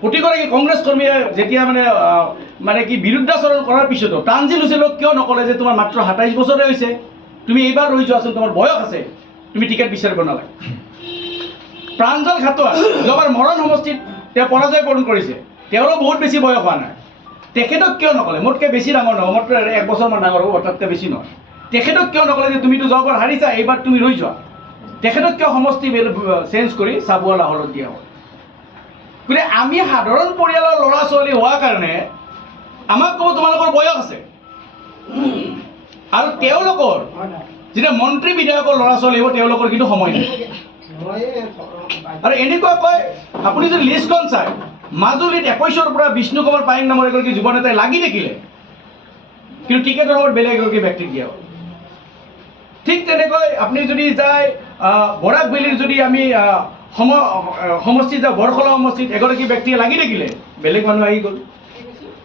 প্ৰতিগৰাকী কংগ্ৰেছ কৰ্মীয়ে যেতিয়া মানে কি বিৰুদ্ধাচৰণ কৰাৰ পিছতো তানজিল হুছেইনক কিয় নকলে যে তোমাৰ মাত্ৰ 27 বছৰে হৈছে, তুমি এইবাৰ ৰৈ যোৱাচোন, তোমাৰ বয়স আছে, তুমি টিকেট বিচাৰিব নালাগে। প্ৰাঞ্জল খাটোৱা যোৱাবাৰ মৰণ সমষ্টিত তেওঁ পৰাজয় বৰণ কৰিছে, তেওঁৰো বহুত বেছি বয়স হোৱা নাই, তেখেতক কিয় নকলে? মোতকৈ বেছি ডাঙৰ নহয়, মোতকৈ 1 বছৰমান ডাঙৰ হ'ব, তাতকৈ বেছি নহয়। তেখেতক কিয় নকলে যে তুমিতো যোৱাবাৰ হাৰিছা, এইবাৰ তুমি ৰৈ যোৱা? তেখেতক কিয় সমষ্টি চেঞ্জ কৰি চাবুৱা লাহৰত দিয়া হ'ল? গতিকে আমি সাধাৰণ পৰিয়ালৰ ল'ৰা ছোৱালী হোৱাৰ কাৰণে আমাক ক'ব তোমালোকৰ বয়স আছে, আৰু তেওঁলোকৰ যেতিয়া মন্ত্ৰী বিধায়কৰ ল'ৰা ছোৱালী হ'ব তেওঁলোকৰ কিন্তু সময় নাই। আৰু এনেকুৱা কয়, আপুনি যদি লিষ্টখন চাই, মাজুলীত 21ৰ পৰা বিষ্ণু কুমাৰ পায়েং নামৰ এগৰাকী যুৱ নেতাই লাগি থাকিলে, কিন্তু টিকেটৰ সময়ত বেলেগ এগৰাকী ব্যক্তিক দিয়া হ'ল। ঠিক তেনেকৈ আপুনি যদি যায় বৰাক ভেলীৰ যদি আমি সমষ্টিত যাওঁ, বৰখলা সমষ্টিত এগৰাকী ব্যক্তিয়ে লাগি থাকিলে, বেলেগ মানুহ আহি গ'ল।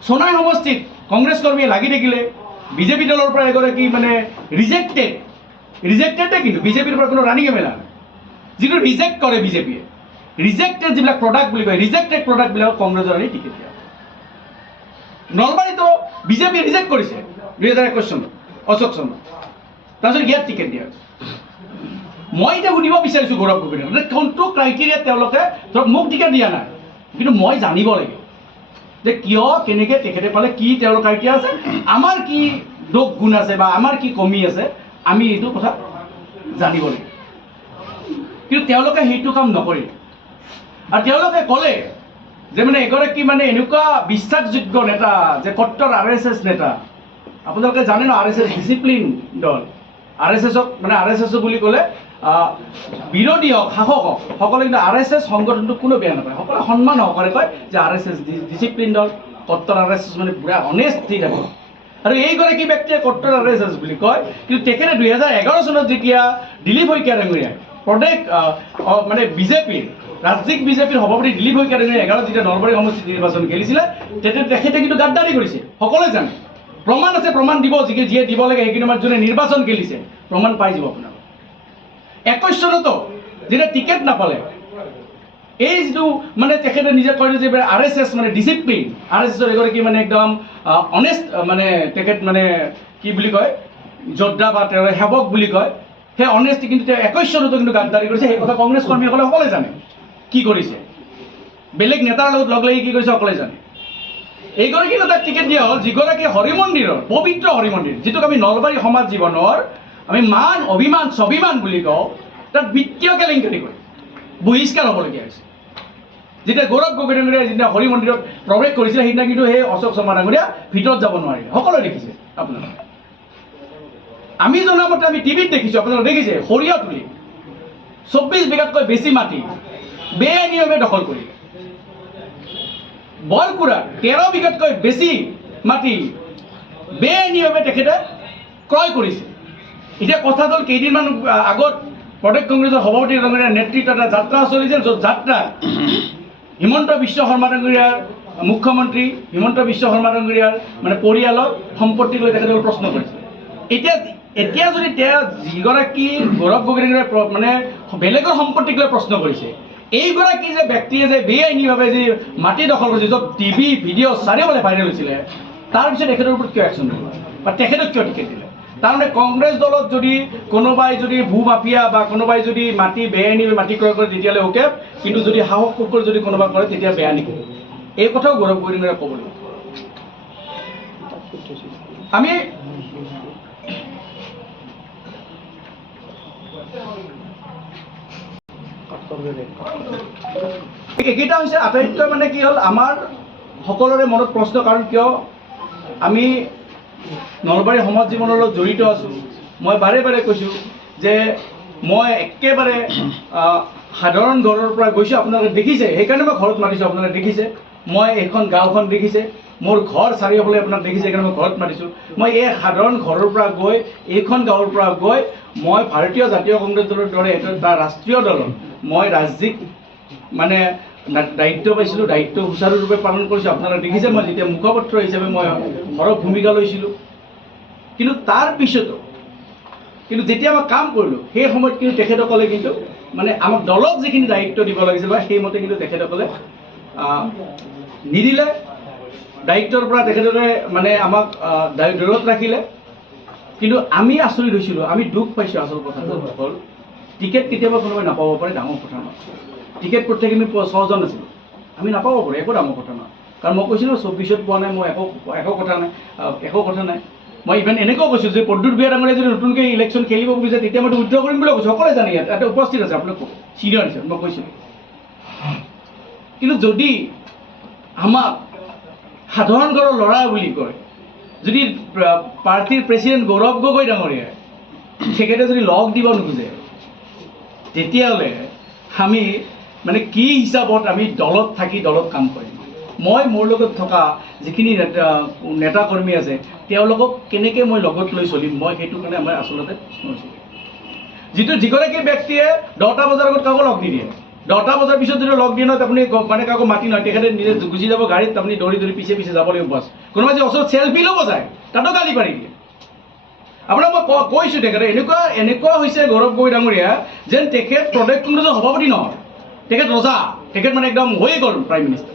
সোণাই সমষ্টিত কংগ্ৰেছ কৰ্মীয়ে লাগি থাকিলে, বিজেপি দলৰ পৰা এগৰাকী মানে ৰিজেক্টেডে, কিন্তু বিজেপিৰ পৰা কোনো ৰানিং এম এল এ নাই, যিটো ৰিজেক্ট কৰে বিজেপিয়ে। ৰিজেক্টেড যিবিলাক প্ৰডাক্ট বুলি কয়, ৰিজেক্টেড প্ৰডাক্টবিলাকক কংগ্ৰেছৰ আনি টিকেট দিয়া। নলবাৰীতো বিজেপিয়ে ৰিজেক্ট কৰিছে 2021 চনত, অশোক চনত, তাৰপিছত ইয়াত টিকেট দিয়া হৈছে। মই এতিয়া সুধিব বিচাৰিছোঁ গৌৰৱ গগৈক, কোনটো ক্ৰাইটেৰিয়াত তেওঁলোকে ধৰক মোক টিকেট দিয়া নাই, কিন্তু মই জানিব লাগিব যে কিয়, কেনেকৈ তেখেতে পালে, কি তেওঁৰ ক্ৰাইটেৰিয়া আছে, আমাৰ কি দোষ গুণ আছে বা আমাৰ কি কমি আছে, আমি এইটো কথা জানিব লাগিব। কিন্তু তেওঁলোকে সেইটো কাম নকৰিলে, আৰু তেওঁলোকে ক'লে যে মানে এগৰাকী মানে এনেকুৱা বিশ্বাসযোগ্য নেতা, যে কট্টৰ RSS নেতা। আপোনালোকে জানে ন, RSS ডিচিপ্লিন দল। RSSক মানে RSS বুলি ক'লে বিৰোধী হওক শাসক হওক সকলে কিন্তু RSS সংগঠনটোক কোনো বেয়া নাপায়, সকলোৱে সন্মান সহকাৰে কয় যে RSS ডিচিপ্লিন দল, কট্টৰ RSS মানে পুৰা অনেষ্ট ঠিক আছে। আৰু এইগৰাকী ব্যক্তিয়ে কট্টৰ RSS বুলি কয়, কিন্তু তেখেতে 2011 চনত যেতিয়া দিলীপ শইকীয়া ডাঙৰীয়াই প্ৰদেশ মানে বিজেপিৰ ৰাজ্যিক বিজেপিৰ সভাপতি দিলীপ শইকীয়া ডাঙৰীয়াই 11 যেতিয়া নলবাৰী সমষ্টিত নিৰ্বাচন খেলিছিলে, তেতিয়া তেখেতে কিন্তু গাদ্দাৰী কৰিছে, সকলোৱে জানে। প্ৰমাণ আছে, প্ৰমাণ দিব, যিয়ে দিব লাগে সেইখিনি সময়ত যোনে নিৰ্বাচন খেলিছে, প্ৰমাণ পাই যাব আপোনালোকে। 21 চনতো যেতিয়া টিকেট নাপালে, এই যিটো মানে তেখেতে নিজে কয় যে RSS মানে ডিচিপ্লিন, RSSৰ এগৰাকী মানে একদম অনেষ্ট মানে তেখেত মানে কি বুলি কয়, যোদ্ধা বা তেওঁৰ সেৱক বুলি কয়, সেই অনেষ্টি কিন্তু তেওঁ 21 চনতো কিন্তু গাদ্দাৰী কৰিছে। সেই কথা কংগ্ৰেছ কৰ্মীসকলে সকলোৱে জানে কি কৰিছে, বেলেগ নেতাৰ লগত লগ লাগি কি কৰিছে সকলোৱে জানে। এইগৰাকী নেতাক টিকেট দিয়া হ'ল, যিগৰাকী হৰি মন্দিৰৰ, পবিত্ৰ হৰি মন্দিৰ, যিটোক আমি নলবাৰী সমাজ জীৱনৰ আমি মান অভিমান স্বাভিমান বুলি কওঁ, তাত বিত্তীয় কেলেংকাৰী কৰি বহিষ্কাৰ হ'বলগীয়া হৈছে। যেতিয়া গৌৰৱ গগৈ ডাঙৰীয়াই যেতিয়া হৰি মন্দিৰত প্ৰৱেশ কৰিছিলে, সেইদিনা কিন্তু সেই অশোক শৰ্মা ডাঙৰীয়া ভিতৰত যাব নোৱাৰিলে, সকলোৱে দেখিছে আপোনালোকে। আমি জনামতে আমি টিভিত দেখিছোঁ, আপোনালোকে দেখিছে, সৰিয়হ তুলি 24 বিঘাতকৈ বেছি মাটি বেআইনীভাৱে দখল কৰিলে। বৰকুৰা 13 বিঘাতকৈ বেছি মাটি বেআইনীভাৱে তেখেতে ক্ৰয় কৰিছে। এতিয়া কথা হ'ল, কেইদিনমান আগত প্ৰদেশ কংগ্ৰেছৰ সভাপতি ডাঙৰীয়াৰ নেতৃত্বত এটা যাত্ৰা চলিছিল, য'ত যাত্ৰা হিমন্ত বিশ্ব শৰ্মা ডাঙৰীয়াৰ, মুখ্যমন্ত্ৰী হিমন্ত বিশ্ব শৰ্মা ডাঙৰীয়াৰ মানে পৰিয়ালৰ সম্পত্তিক লৈ তেখেতসকলে প্ৰশ্ন কৰিছে। এতিয়া যদি তেওঁ যিগৰাকী গৌৰৱ গগৈ ডাঙৰীয়াই মানে বেলেগৰ সম্পত্তিক লৈ প্ৰশ্ন কৰিছে, এইগৰাকী যে ব্যক্তিয়ে যে বেআইনীভাৱে যে মাটি দখল কৰিছে, য'ত টিভি ভিডিঅ' চাৰিওফালে ভাইৰেল হৈছিলে, তাৰপিছত তেখেতৰ ওপৰত কিয় একশ্যন ল'ব বা তেখেতক কিয় টিকেট দিলে? তাৰমানে কংগ্ৰেছ দলত যদি কোনোবাই যদি ভূ মাফিয়া বা কোনোবাই যদি মাটি বেআইনীভাৱে মাটি ক্ৰয় কৰে তেতিয়াহ'লে ওকে, কিন্তু যদি সাহস কুকুৰ যদি কোনোবা কৰে তেতিয়া বেয়া নেকি? এই কথাও গৌৰৱ গগৈ ডাঙৰীয়াই ক'ব লাগিব। আমি এইকেইটা হৈছে আটাইতকৈ মানে কি হ'ল আমাৰ সকলোৰে মনত প্ৰশ্ন, কাৰণ কিয় আমি নলবাৰী সমাজ জীৱনৰ লগত জড়িত আছোঁ। মই বাৰে বাৰে কৈছোঁ যে মই একেবাৰে সাধাৰণ ঘৰৰ পৰা গৈছোঁ, আপোনালোকে দেখিছে, সেইকাৰণে মই ঘৰত মাতিছোঁ, আপোনালোকে দেখিছে, মই এইখন গাঁওখন দেখিছে, মোৰ ঘৰ চাৰিওফালে আপোনাক দেখিছে, সেইকাৰণে মই ঘৰত মাতিছোঁ। মই এই সাধাৰণ ঘৰৰ পৰা গৈ, এইখন গাঁৱৰ পৰা গৈ, মই ভাৰতীয় জাতীয় কংগ্ৰেছ দলৰ দৰে এটা ৰাষ্ট্ৰীয় দলত মই ৰাজ্যিক মানে দায়িত্ব পাইছিলোঁ, দায়িত্ব সুচাৰুৰূপে পালন কৰিছোঁ। আপোনালোকে দেখিছে, মই যেতিয়া মুখপাত্ৰ হিচাপে মই সৰহ ভূমিকা লৈছিলোঁ, কিন্তু তাৰ পিছতো কিন্তু যেতিয়া মই কাম কৰিলোঁ, সেই সময়ত কিন্তু তেখেতসকলে কিন্তু মানে আমাক দলক যিখিনি দায়িত্ব দিব লাগিছিল বা সেইমতে কিন্তু তেখেতসকলে নিদিলে দায়িত্বৰ পৰা তেখেতলোকে মানে আমাক দূৰত ৰাখিলে। কিন্তু আমি আচৰিত হৈছিলোঁ, আমি দুখ পাইছোঁ। আচল কথাটো হ'ল টিকেট কেতিয়াবা কোনোবাই নাপাব পাৰে, ডাঙৰ কথা নহয়। টিকেট প্ৰত্যেকে আমি 6জন আছিলোঁ, আমি নাপাব পাৰে, একো ডাঙৰ কথা নহয়। কাৰণ মই কৈছিলোঁ 24ত পোৱা নাই, মই একো কথা নাই। মই ইভেন এনেকুৱাও কৈছোঁ যে প্ৰদ্যুৎ ভূঞা ডাঙৰীয়াই যদি নতুনকৈ ইলেকশ্যন খেলিব খুজিছে তেতিয়া মই উইথড্ৰ কৰিম বুলি কৈছোঁ। সকলোৱে জানে, ইয়াতে উপস্থিত আছে, আপোনাক চিনিয়ৰ হিচাপে মই কৈছিলোঁ। কিন্তু যদি আমাক সাধাৰণ ঘৰৰ ল'ৰা বুলি কয়, যদি পাৰ্টীৰ প্ৰেচিডেণ্ট গৌৰৱ গগৈ ডাঙৰীয়াই তেখেতে যদি লগ দিব নোখোজে, তেতিয়াহ'লে আমি মানে কি হিচাপত আমি দলত থাকি দলত কাম কৰিম? মই মোৰ লগত থকা যিখিনি নেতাকৰ্মী আছে তেওঁলোকক কেনেকৈ মই লগত লৈ চলিম, মই সেইটো কাৰণে আমাৰ আচলতে যিগৰাকী ব্যক্তিয়ে 10টা বজাৰ আগত কাকো লগ নিদিয়ে, 10টা বজাৰ পিছত যদি লগ দিয়ে নহয় আপুনি মানে কাকো মাতি নহয়, তেখেতে নিজে গুচি যাব গাড়ীত, আপুনি দৌৰি পিছে যাব লাগিব বাছ। কোনোবাই যে ওচৰত চেল্ফি ল'ব যায় তাতো গালি পাৰি দিয়ে। আপোনাক মই কৈছোঁ তেখেতে এনেকুৱা হৈছে গৌৰৱ গগৈ ডাঙৰীয়া যেন তেখেত প্ৰদেশ কংগ্ৰেছৰ সভাপতি নহয়, তেখেত ৰজা, তেখেত মানে একদম হৈয়ে গ'ল প্ৰাইম মিনিষ্টাৰ।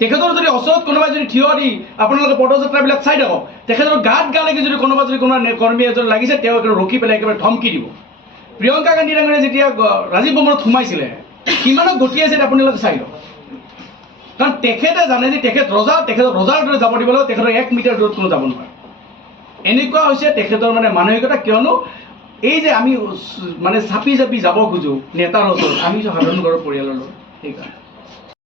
তেখেতৰ যদি ওচৰত কোনোবাই যদি থিয় দি আপোনালোকে পদযাত্ৰাবিলাক চাই থাকক, তেখেতৰ গাত গালৈকে যদি কোনোবা কৰ্মী এজন লাগিছে তেওঁ ৰখি পেলাই একেবাৰে ধমকি দিব। প্ৰিয়ংকা গান্ধী ডাঙৰীয়াই যেতিয়া ৰাজীৱ ভৱনত সোমাইছিলে কিমানক গঠিয়াইছিল আপোনালোকে চাই লওক। কাৰণ তেখেতে জানে যে তেখেত ৰজা, তেখেতৰ ৰজাৰ দৰে যাব দিব লাগিব, তেখেতৰ 1 মিটাৰ দূৰত কোনো যাব নোৱাৰে। এনেকুৱা হৈছে তেখেতৰ মানে মানসিকতা। কিয়নো এই যে আমি মানে চাপি যাব খোজোঁ নেতাৰ ওচৰত, আমি সাধাৰণ ঘৰৰ পৰিয়ালৰ লগত, সেইকাৰণে